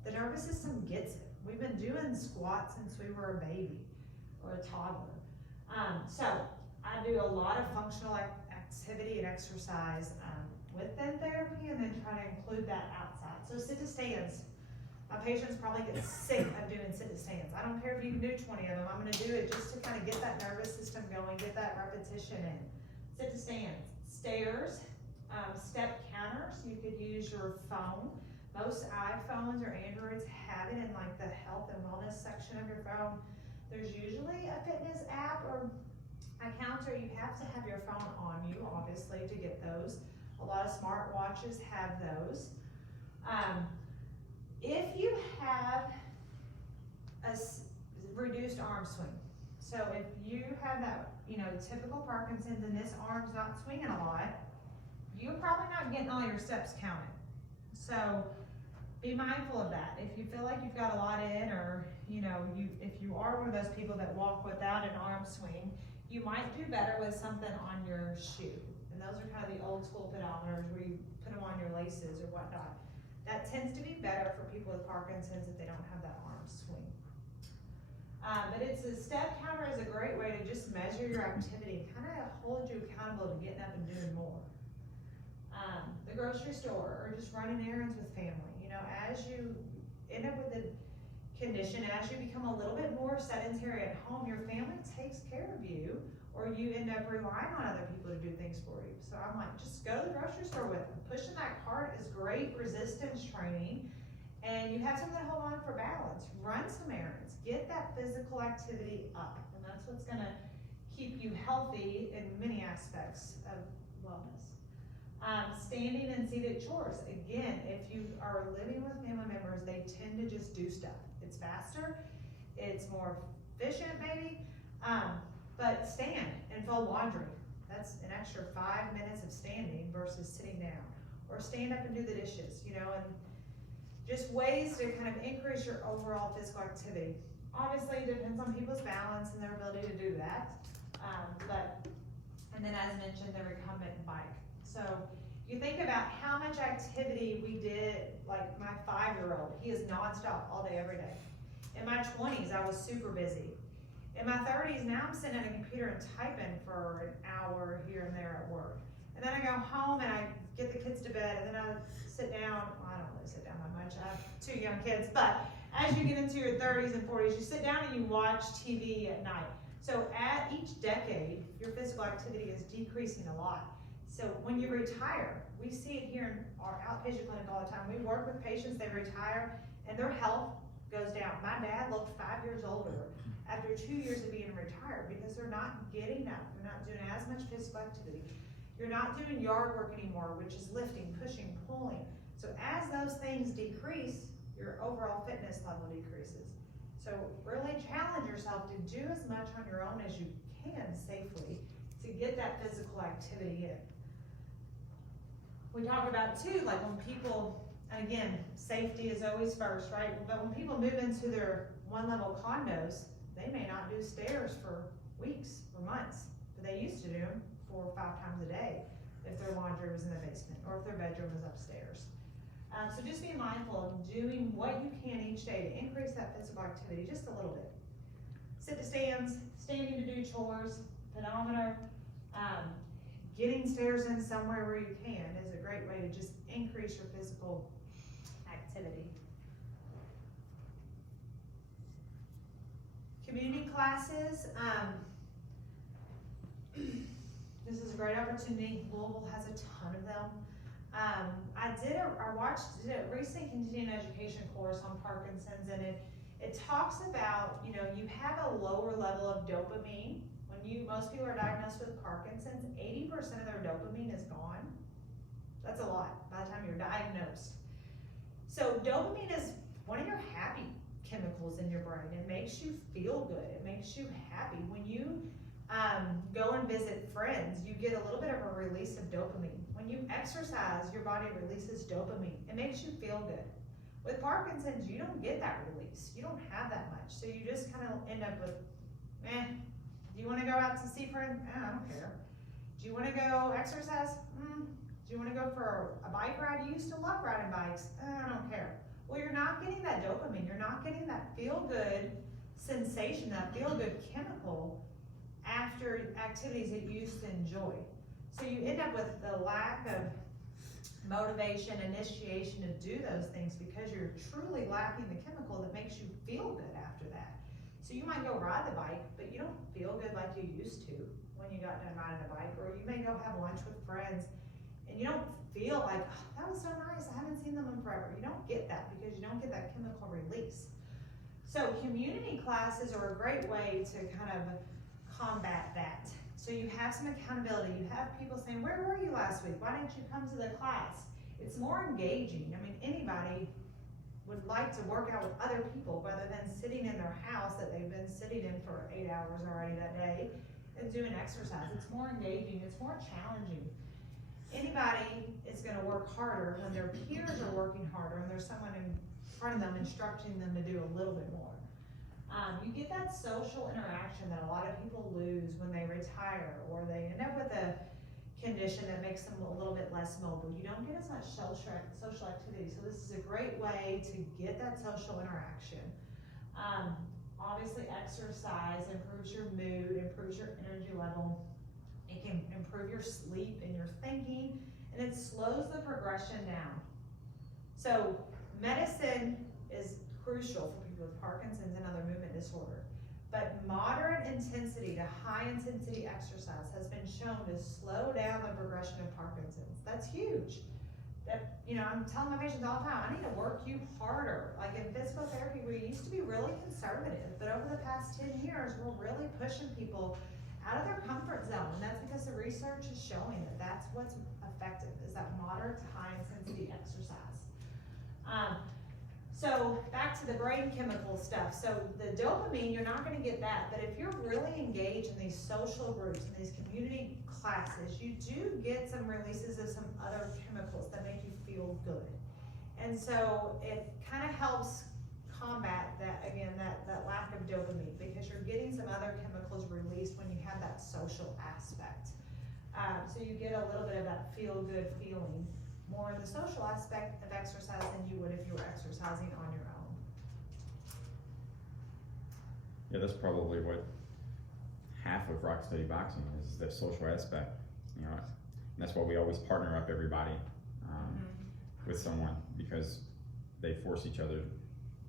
the nervous system gets it. We've been doing squats since we were a baby or a toddler. So I do a lot of functional activity and exercise within therapy and then try to include that outside. So sit to stands. My patients probably get sick of doing sit to stands. I don't care if you can do 20 of them. I'm gonna do it just to kind of get that nervous system going, get that repetition in. Sit to stands. Stairs, step counters. You could use your phone. Most iPhones or Androids have it in like the health and wellness section of your phone. There's usually a fitness app or a counter. You have to have your phone on you, obviously, to get those. A lot of smart watches have those. If you have a reduced arm swing, so if you have that, typical Parkinson's and this arm's not swinging a lot, you're probably not getting all your steps counted. So be mindful of that. If you feel like you've got a lot in, or if you are one of those people that walk without an arm swing, you might do better with something on your shoe. And those are kind of the old school pedometers where you put them on your laces or whatnot. That tends to be better for people with Parkinson's if they don't have that arm swing. But it's a step counter is a great way to just measure your activity, kind of hold you accountable to getting up and doing more. The grocery store or just running errands with family. As you end up with a condition, as you become a little bit more sedentary at home, your family takes care of you, or you end up relying on other people to do things for you. So I'm like, just go to the grocery store with them. Pushing that cart is great resistance training, and you have something to hold on for balance. Run some errands, get that physical activity up, and that's what's gonna keep you healthy in many aspects of wellness. Standing and seated chores. Again, if you are living with family members, they tend to just do stuff. It's faster, it's more efficient maybe, but stand and fold laundry. That's an extra 5 minutes of standing versus sitting down. Or stand up and do the dishes, and just ways to kind of increase your overall physical activity. Obviously, it depends on people's balance and their ability to do that. And then as mentioned, the recumbent bike. So you think about how much activity we did, like my 5-year-old, he is nonstop all day, every day. In my 20s, I was super busy. In my 30s, now I'm sitting at a computer and typing for an hour here and there at work. And then I go home and I get the kids to bed, and then I sit down. Well, I don't really sit down that much. I have 2 young kids, but as you get into your 30s and 40s, you sit down and you watch TV at night. So at each decade, your physical activity is decreasing a lot. So when you retire, we see it here in our outpatient clinic all the time. We work with patients, they retire, and their health goes down. My dad looked 5 years older after 2 years of being retired because they're not getting up. They're not doing as much physical activity. You're not doing yard work anymore, which is lifting, pushing, pulling. So as those things decrease, your overall fitness level decreases. So really challenge yourself to do as much on your own as you can safely to get that physical activity in. We talk about too, like when people, and again, safety is always first, right? But when people move into their 1-level condos, they may not do stairs for weeks or months, but they used to do them 4 or 5 times a day if their laundry was in the basement or if their bedroom was upstairs. So just be mindful of doing what you can each day to increase that physical activity just a little bit. Sit to stands, standing to do chores, pedometer, getting stairs in somewhere where you can is a great way to just increase your physical activity. Community classes. This is a great opportunity. Louisville has a ton of them. I did a recent continuing education course on Parkinson's, and it talks about, you have a lower level of dopamine. Most people are diagnosed with Parkinson's, 80% of their dopamine is gone. That's a lot by the time you're diagnosed. So dopamine is one of your happy chemicals in your brain. It makes you feel good. It makes you happy. When you go and visit friends, you get a little bit of a release of dopamine. When you exercise, your body releases dopamine. It makes you feel good. With Parkinson's, you don't get that release. You don't have that much. So you just kind of end up with, do you want to go out to see friends? I don't care. Do you want to go exercise? Do you want to go for a bike ride? You used to love riding bikes. I don't care. Well, you're not getting that dopamine. You're not getting that feel-good sensation, that feel-good chemical after activities that you used to enjoy. So you end up with the lack of motivation, initiation to do those things because you're truly lacking the chemical that makes you feel good after that. So you might go ride the bike, but you don't feel good like you used to when you got done riding a bike, or you may go have lunch with friends and you don't feel like, oh, that was so nice, I haven't seen them in forever. You don't get that because you don't get that chemical release. So community classes are a great way to kind of combat that. So you have some accountability. You have people saying, where were you last week? Why didn't you come to the class? It's more engaging. I mean, anybody would like to work out with other people rather than sitting in their house that they've been sitting in for 8 hours already that day and doing exercise. It's more engaging. It's more challenging. Anybody is going to work harder when their peers are working harder and there's someone in front of them instructing them to do a little bit more. You get that social interaction that a lot of people lose when they retire, or they end up with a condition that makes them a little bit less mobile. You don't get as much social activity, so this is a great way to get that social interaction. Obviously, exercise improves your mood, improves your energy level. It can improve your sleep and your thinking, and it slows the progression down. So medicine is crucial for people with Parkinson's and other movement disorder. But moderate intensity to high intensity exercise has been shown to slow down the progression of Parkinson's. That's huge. That, I'm telling my patients all the time, I need to work you harder. Like in physical therapy, we used to be really conservative, but over the past 10 years, we're really pushing people out of their comfort zone. And that's because the research is showing that that's what's effective, is that moderate to high intensity exercise. So back to the brain chemical stuff. So the dopamine, you're not gonna get that, but if you're really engaged in these social groups, in these community classes, you do get some releases of some other chemicals that make you feel good. And so it kind of helps combat that, again, that lack of dopamine, because you're getting some other chemicals released when you have that social aspect. So you get a little bit of that feel-good feeling more in the social aspect of exercise than you would if you were exercising on your own. Yeah, that's probably what half of rock steady boxing is the social aspect. And that's why we always partner up everybody with someone, because they force each other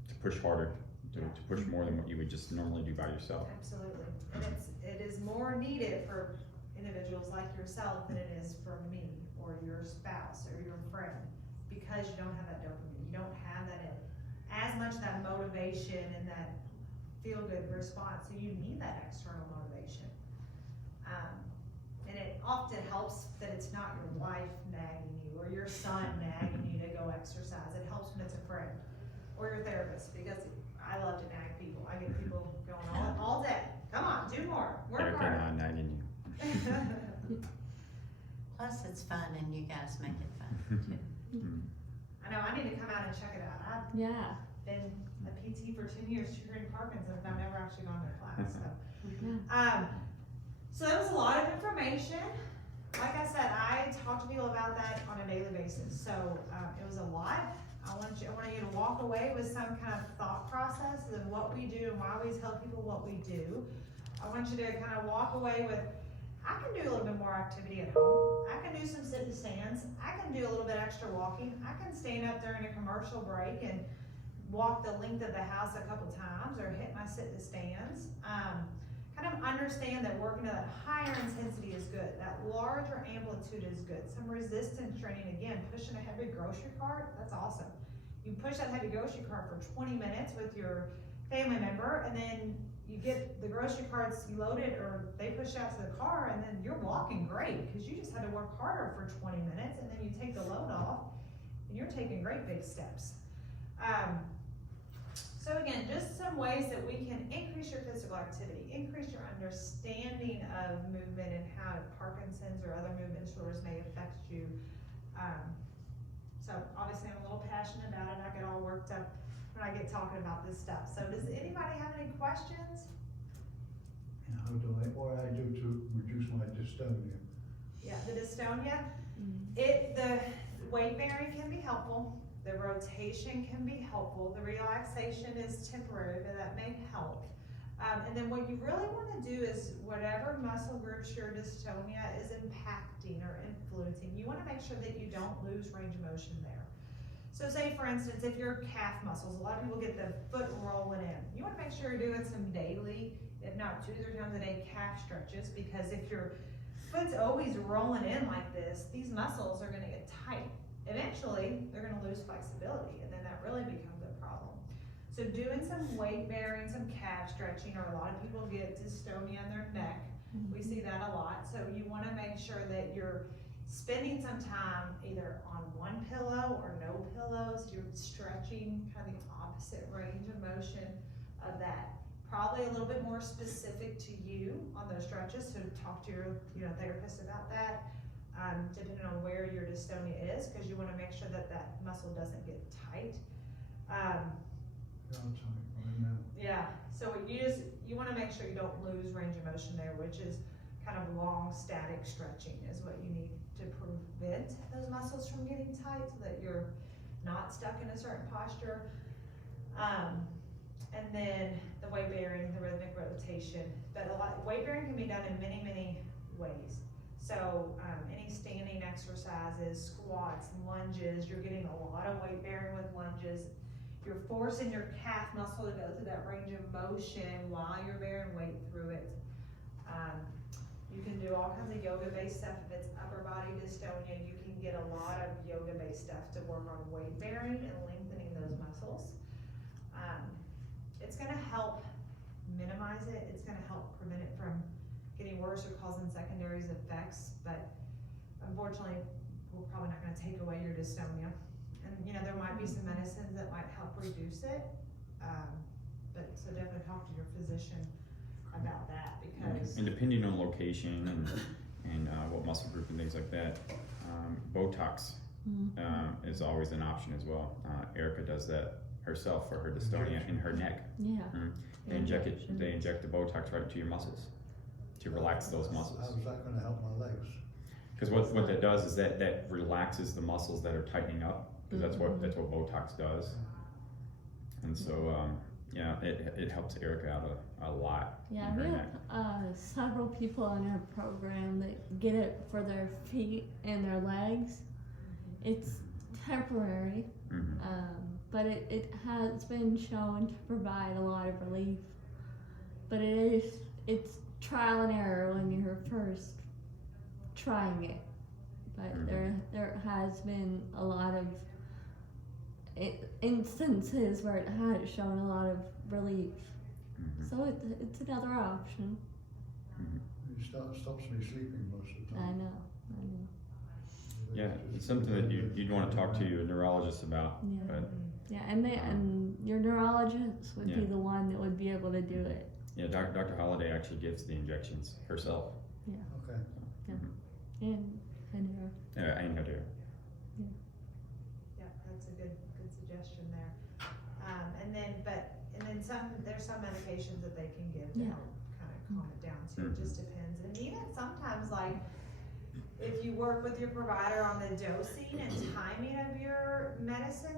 to push harder, to push more than what you would just normally do by yourself. Absolutely, and it is more needed for individuals like yourself than it is for me or your spouse or your friend, because you don't have that dopamine. You don't have that as much that motivation and that feel-good response, so you need that external motivation. And it often helps that it's not your wife nagging you or your son nagging you to go exercise. It helps when it's a friend or your therapist, because I love to nag people. I get people going all day. Come on, do more, work Okay, harder. not nagging you. Plus, it's fun and you guys make it fun too. I know, I need to come out and check it out. I've Yeah. been a PT for 10 years treating Parkinson's, and I've never actually gone to class, so. Yeah. So that was a lot of information. Like I said, I talk to people about that on a daily basis, so it was a lot. I want you to walk away with some kind of thought process of what we do and why we tell people what we do. I want you to kind of walk away with, I can do a little bit more activity at home. I can do some sit and stands. I can do a little bit extra walking. I can stand up during a commercial break and walk the length of the house a couple times, or hit my sit and stands. Kind of understand that working at that higher intensity is good. That larger amplitude is good. Some resistance training, again, pushing a heavy grocery cart, that's awesome. You push that heavy grocery cart for 20 minutes with your family member, and then you get the grocery carts loaded, or they push out to the car, and then you're walking great because you just had to work harder for 20 minutes, and then you take the load off and you're taking great big steps. So again, just some ways that we can increase your physical activity, increase your understanding of movement and how Parkinson's or other movement disorders may affect you. So obviously I'm a little passionate about it. I get all worked up when I get talking about this stuff. So does anybody have any questions? And how do what I do to reduce my dystonia? Yeah, the dystonia, Mm. the weight bearing can be helpful. The rotation can be helpful. The relaxation is temporary, but that may help. And then what you really want to do is whatever muscle groups your dystonia is impacting or influencing, you want to make sure that you don't lose range of motion there. So say for instance, if your calf muscles, a lot of people get the foot rolling in. You want to make sure you're doing some daily, if not 2 or 3 times a day, calf stretches, because if your foot's always rolling in like this, these muscles are going to get tight. Eventually, they're going to lose flexibility, and then that really becomes a problem. So doing some weight bearing, some calf stretching, or a lot of people get dystonia in their neck. We see that a lot. So you want to make sure that you're spending some time either on one pillow or no pillows. You're stretching kind of the opposite range of motion of that. Probably a little bit more specific to you on those stretches. So talk to your therapist about that. Depending on where your dystonia is, because you want to make sure that that muscle doesn't get tight. Yeah, so you want to make sure you don't lose range of motion there, which is kind of long static stretching is what you need to prevent those muscles from getting tight so that you're not stuck in a certain posture. And then the weight bearing, the rhythmic rotation. But weight bearing can be done in many, many ways. So any standing exercises, squats, lunges, you're getting a lot of weight bearing with lunges. You're forcing your calf muscle to go through that range of motion while you're bearing weight through it. You can do all kinds of yoga-based stuff. If it's upper body dystonia, you can get a lot of yoga-based stuff to work on weight bearing and lengthening those muscles. It's gonna help minimize it. It's gonna help prevent it from getting worse or causing secondary effects, but unfortunately, we're probably not gonna take away your dystonia. And there might be some medicines that might help reduce it, but so definitely talk to your physician about that, because And depending on location and what muscle group and things like that, Botox is always an option as well. Erica does that herself for her dystonia in her neck. Yeah. They inject the Botox right into your muscles to relax those muscles. How is that going to help my legs? Because what that does is that relaxes the muscles that are tightening up, because that's what Botox does. And so it helps Erica out a lot. Yeah, in her we neck. have several people in our program that get it for their feet and their legs. It's temporary, but it has been shown to provide a lot of relief. But it's trial and error when you're first trying it. But there has been a lot of instances where it has shown a lot of relief. So it's another option. It stops me sleeping most of the I time. know. Yeah, it's something that you'd want to talk to your neurologist about. Yeah. But Yeah, and your neurologist would be Yeah. the one that would be able to do it. yeah, Dr. Holliday actually gives the injections herself. Okay. And And her dear. yeah, that's a good suggestion there. And then there's some medications that they can give to Yeah. help kind of calm it down too. It just depends. And even sometimes, like, if you work with your provider on the dosing and timing of your medicine,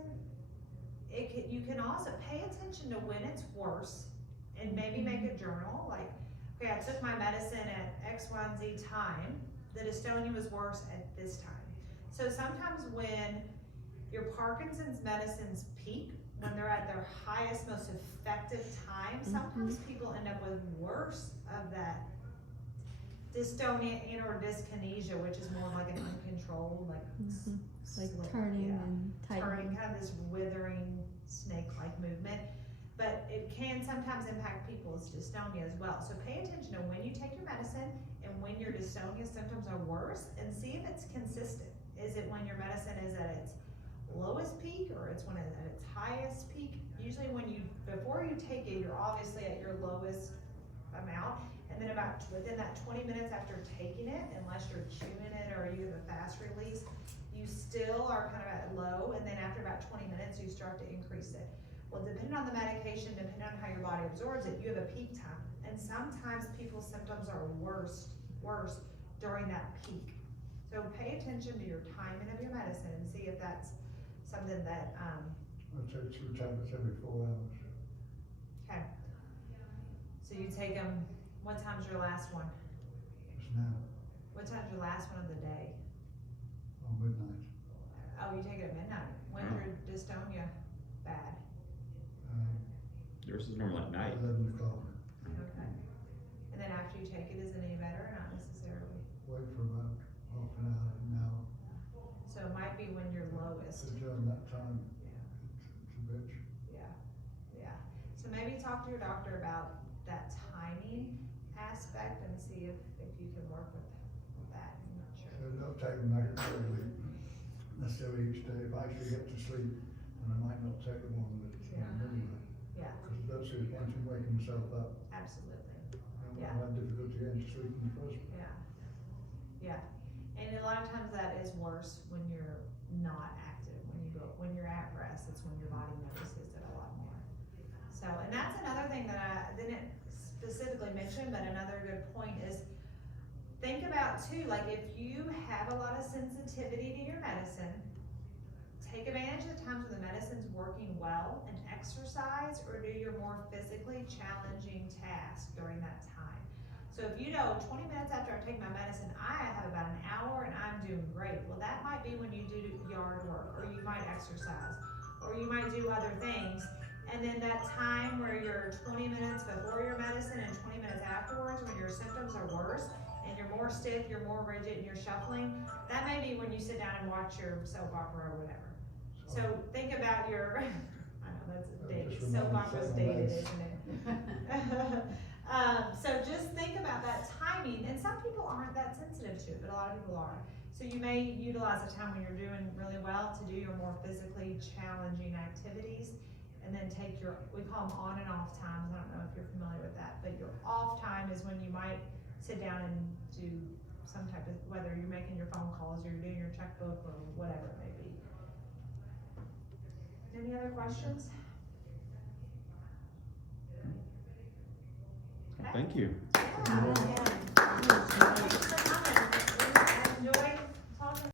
you can also pay attention to when it's worse and maybe make a journal. Like, okay, I took my medicine at X, Y, and Z time. The dystonia was worse at this time. So sometimes when your Parkinson's medicines peak, when they're at their highest, most effective time, sometimes people end up with worse of that dystonia and or dyskinesia, which is more like an uncontrolled, like like turning and tightening. turning, kind of this withering snake-like movement. But it can sometimes impact people's dystonia as well. So pay attention to when you take your medicine and when your dystonia symptoms are worse, and see if it's consistent. Is it when your medicine is at its lowest peak or it's when it's at its highest peak. Usually before you take it, you're obviously at your lowest amount, and then within that 20 minutes after taking it, unless you're chewing it or you have a fast release, you still are kind of at low, and then after about 20 minutes, you start to increase it. Well, depending on the medication, depending on how your body absorbs it, you have a peak time, and sometimes people's symptoms are worse during that peak. So pay attention to your timing of your medicine and see if that's something that, I take 2 tablets every 4 hours. okay. So you take them, what time's your last one? Just now, What time's your last one of the day? on midnight. Oh, you take it at midnight. When's Oh. your dystonia bad? Yours is normally at night. 11 o'clock. Okay. And then after you take it, is it any better or not necessarily? Wait for about half an hour, an hour. So it might be when you're lowest. So during that time, it's a bitch. Yeah. So maybe talk to your doctor about that timing aspect and see if you can work with that. I'm not So sure. don't take them necessarily each day. If I actually get to sleep, and I might not take them on, but it's not anyway. Yeah, Because that's the point in waking myself up. absolutely. And Yeah. I had difficulty getting to sleep in the first place. Yeah. And a lot of times that is worse when you're not active. When you're at rest, it's when your body notices it a lot more. So, and that's another thing that I didn't specifically mention, but another good point is think about too, like if you have a lot of sensitivity to your medicine, take advantage of the times when the medicine's working well and exercise or do your more physically challenging tasks during that time. So if you know 20 minutes after I take my medicine, I have about an hour and I'm doing great. Well, that might be when you do yard work, or you might exercise, or you might do other things. And then that time where you're 20 minutes before your medicine and 20 minutes afterwards, when your symptoms are worse and you're more stiff, you're more rigid, and you're shuffling, that may be when you sit down and watch your soap opera or whatever. So think about your, I know that's dated, Just soap remind opera's me dated, of isn't it? So just think about that timing, and some people aren't that sensitive to it, but a lot of people are. So you may utilize a time when you're doing really well to do your more physically challenging activities, and then take your, we call them on and off times. I don't know if you're familiar with that, but your off time is when you might sit down and do some type of, whether you're making your phone calls or you're doing your checkbook or whatever it may be. Any other questions? Thank you. Yeah.